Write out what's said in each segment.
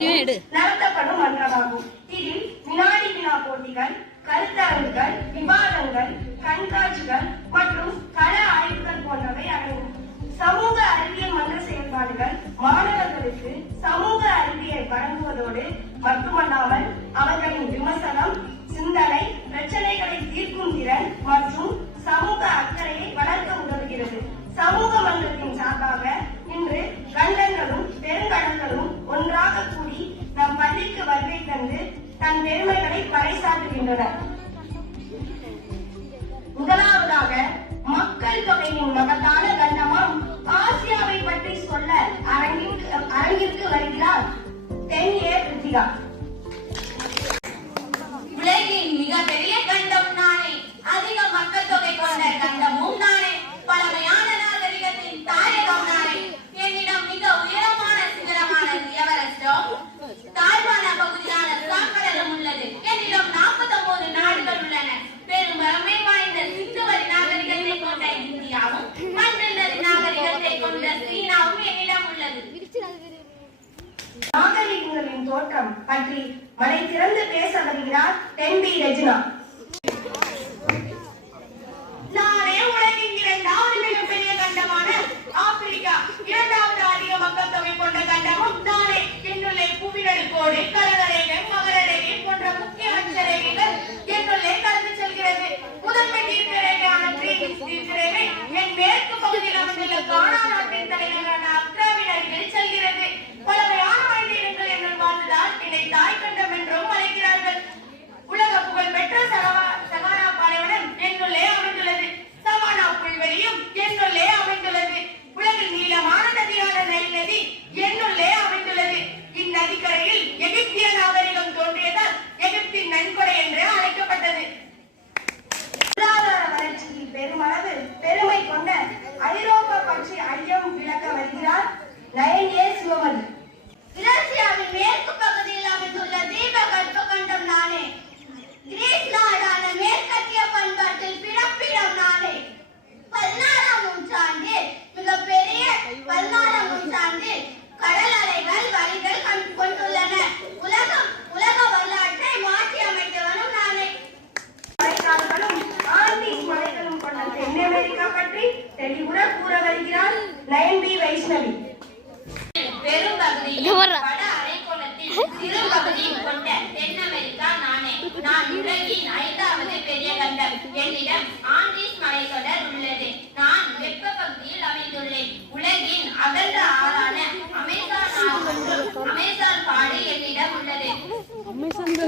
நடத்தப்படும் மன்றமாகும். இதில் வினாடி வினா போட்டிகள் கருத்தரங்குகள் விவாதங்கள் கண்காட்சிகள் மற்றும் கள ஆய்வுகள் போன்றவை அடங்கும். சமூக அறிவியல் மன்ற செயல்பாடுகள் மாணவர்களுக்கு சமூக அறிவியல் வழங்குவதோடு மட்டுமல்லாமல் அவர்களின் பறைசாற்றுகின்றன முதலாவதாக மக்கள் தொகையின் மகத்தான கண்டமாம் ஆசியாவை பற்றி சொல்ல அரங்கிற்கு வருகிறார். தென் ஏ உலகின் மிகப்பெரிய கண்டம் நானே அதிக மக்கள் தொகை கொண்ட கண்டமும் நானே பழமையான நாகரிகத்தின் தாயகம் நானே என்னிடம் மிக உயரமான சிகரமான எவரெஸ்டும் தாழ்வான பகுதியான சாக்கடலும் உள்ளது என்னிடம் 49 நாடுகள் உள்ளன பெரும் வறுமை வாய்ந்த சிந்துவரி நாகரிகத்தை கொண்ட இந்தியாவும் மண்ணில் நாகரிகத்தை கொண்ட சீனாவும் என்னிடம் உள்ளது நாகரிகங்களின் தோற்றம் பற்றி மனை திறந்து பேச வருகிறார் தென் பி ரெஜினா. நானே உலகின் இரண்டாவது மிகப்பெரிய கண்டமான ஆப்பிரிக்கா இரண்டாவது அதிக மக்கள் தொகை கொண்ட கண்டமும் நானே என்னுள்ளே புவிநடுக்கோடு கடலரேகை தெளிவுடன் கூற வருகிறார் நயன் பி வைஷ்ணவி. பெரும்பகுதியும் எவரா? வட அரைக்கோளத்தில் சிறு பகுதியும் கொண்ட தென் அமெரிக்கா நானே நான் உலகின் ஐந்தாவது பெரிய கண்டம். என்னிடம் ஆண்டீஸ் மலைத்தொடர் உள்ளது. நான் வெப்ப பகுதியில் அமைந்துள்ளேன். உலகின் அகன்ற ஆறான அமேசான் ஆறு அமேசான் காடு என்னிடம் உள்ளது.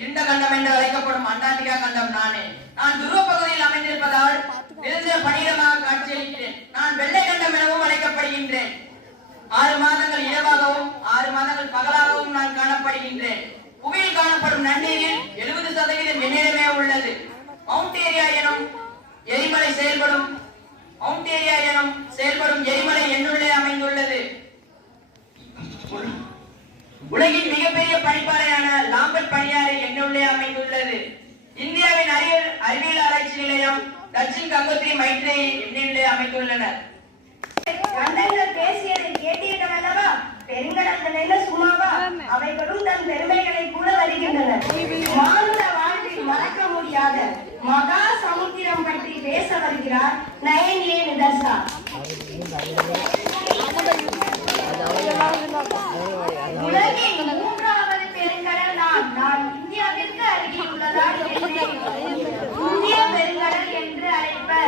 இருண்ட கண்டம் என்று அழைக்கப்படும் அண்டார்டிகா கண்டம் நானே. நான் துருவ பகுதியில் அமைந்திருப்பதால் நிரந்தர பணியிடமாக காட்சியளிக்கிறேன். நான் வெள்ளை கண்டம் எனவும் அழைக்கப்படுகின்றேன். ஆறு மாதங்கள் இரவாகவும் ஆறு மாதங்கள் பகலாகவும் நான் காணப்படுகின்றேன். புவியில் காணப்படும் நன்னீரில் எழுபது சதவீதம் வெண்ணிறமே உள்ளது. மவுண்ட் ஏரியா எனும் எரிமலை செயல்படும் மவுண்ட் ஏரியா எனும் செயல்படும் எரிமலை என்னுள்ளே அமைந்துள்ளது. உலகின் மிக பனிப்பாறையான லாம்பட் பனியாறு என்னுள்ளே அமைந்துள்ளது. இந்தியாவின் அறிவியல் அறிவியல் ஆராய்ச்சி நிலையம் தட்சின் கங்கோத்ரி மைத்ரே என்னுள்ளே அமைந்துள்ளனர். பேசியதை கேட்டீர்கள் அல்லவா? பெருங்கடல்கள் என்ன சும்மாவா அவைகளும் தன் பெருமைகளை கூட வருகின்றன மானுட வாழ்வில் மறக்க முடியாத மகா சமுத்திரம் பற்றி பேச வருகிறார் நயன் ஏ நிதர்சா.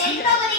গেছি